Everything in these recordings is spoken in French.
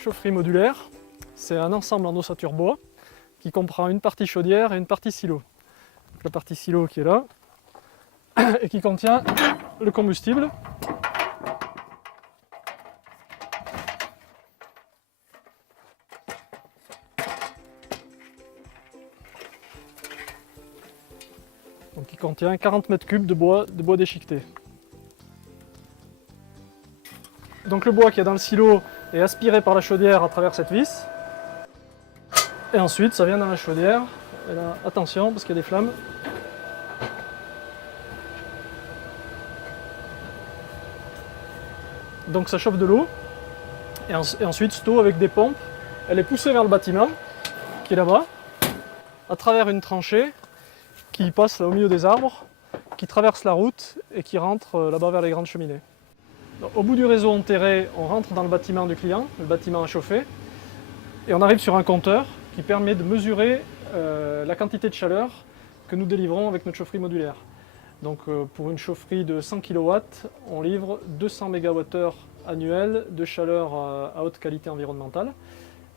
chaufferie modulaire, c'est un ensemble en ossature bois qui comprend une partie chaudière et une partie silo. Donc, la partie silo qui est là et qui contient le combustible. Donc, qui contient 40 mètres cubes de bois déchiqueté. Donc le bois qui est dans le silo est aspiré par la chaudière à travers cette vis. Et ensuite ça vient dans la chaudière. Et là, attention parce qu'il y a des flammes. Donc ça chauffe de l'eau. Et ensuite cette eau avec des pompes, elle est poussée vers le bâtiment qui est là-bas, à travers une tranchée qui passe là au milieu des arbres, qui traverse la route et qui rentre là-bas vers les grandes cheminées. Donc, au bout du réseau enterré, on rentre dans le bâtiment du client, le bâtiment à chauffer, et on arrive sur un compteur qui permet de mesurer la quantité de chaleur que nous délivrons avec notre chaufferie modulaire. Donc pour une chaufferie de 100 kW, on livre 200 MWh annuels de chaleur à haute qualité environnementale.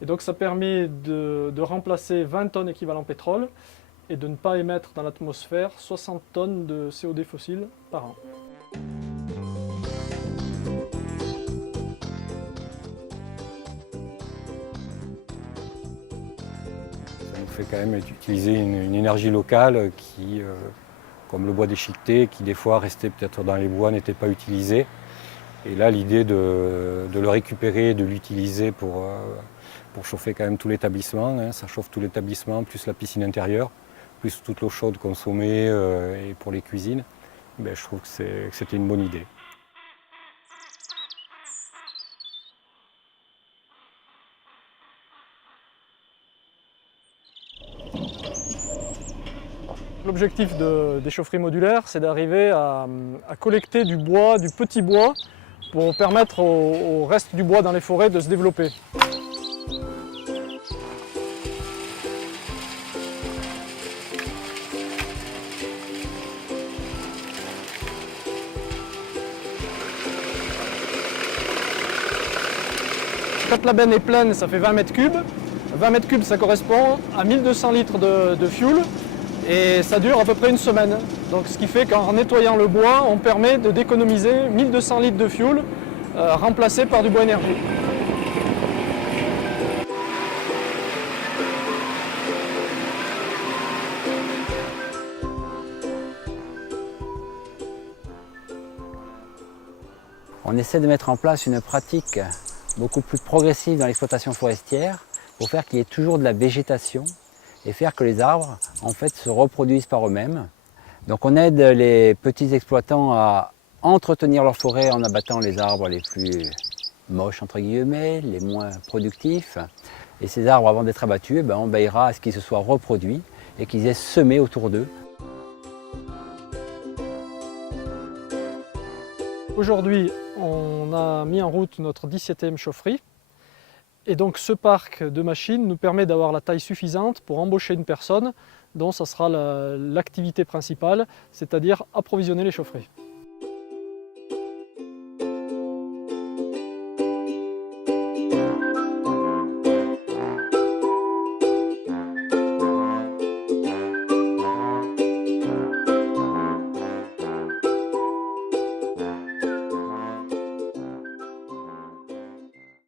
Et donc ça permet de remplacer 20 tonnes équivalent pétrole et de ne pas émettre dans l'atmosphère 60 tonnes de CO2 fossile par an. Ça nous fait quand même utiliser une énergie locale qui, comme le bois déchiqueté, qui des fois restait peut-être dans les bois, n'était pas utilisé. Et là, l'idée de le récupérer, de l'utiliser pour chauffer quand même tout l'établissement, hein, ça chauffe tout l'établissement, plus la piscine intérieure, plus toute l'eau chaude consommée et pour les cuisines, ben, je trouve que c'était une bonne idée. L'objectif des chaufferies modulaires, c'est d'arriver à collecter du bois, du petit bois, pour permettre au reste du bois dans les forêts de se développer. Quand la benne est pleine, ça fait 20 mètres cubes. 20 mètres cubes, ça correspond à 1200 litres de fuel. Et ça dure à peu près une semaine. Donc, ce qui fait qu'en nettoyant le bois, on permet d'économiser 1200 litres de fuel remplacé par du bois énergie. On essaie de mettre en place une pratique beaucoup plus progressive dans l'exploitation forestière pour faire qu'il y ait toujours de la végétation et faire que les arbres en fait se reproduisent par eux-mêmes. Donc on aide les petits exploitants à entretenir leur forêt en abattant les arbres les plus moches entre guillemets, les moins productifs. Et ces arbres, avant d'être abattus, on veillera à ce qu'ils se soient reproduits et qu'ils aient semé autour d'eux. Aujourd'hui, on a mis en route notre 17e chaufferie. Et donc ce parc de machines nous permet d'avoir la taille suffisante pour embaucher une personne dont ça sera l'activité principale, c'est-à-dire approvisionner les chaufferies.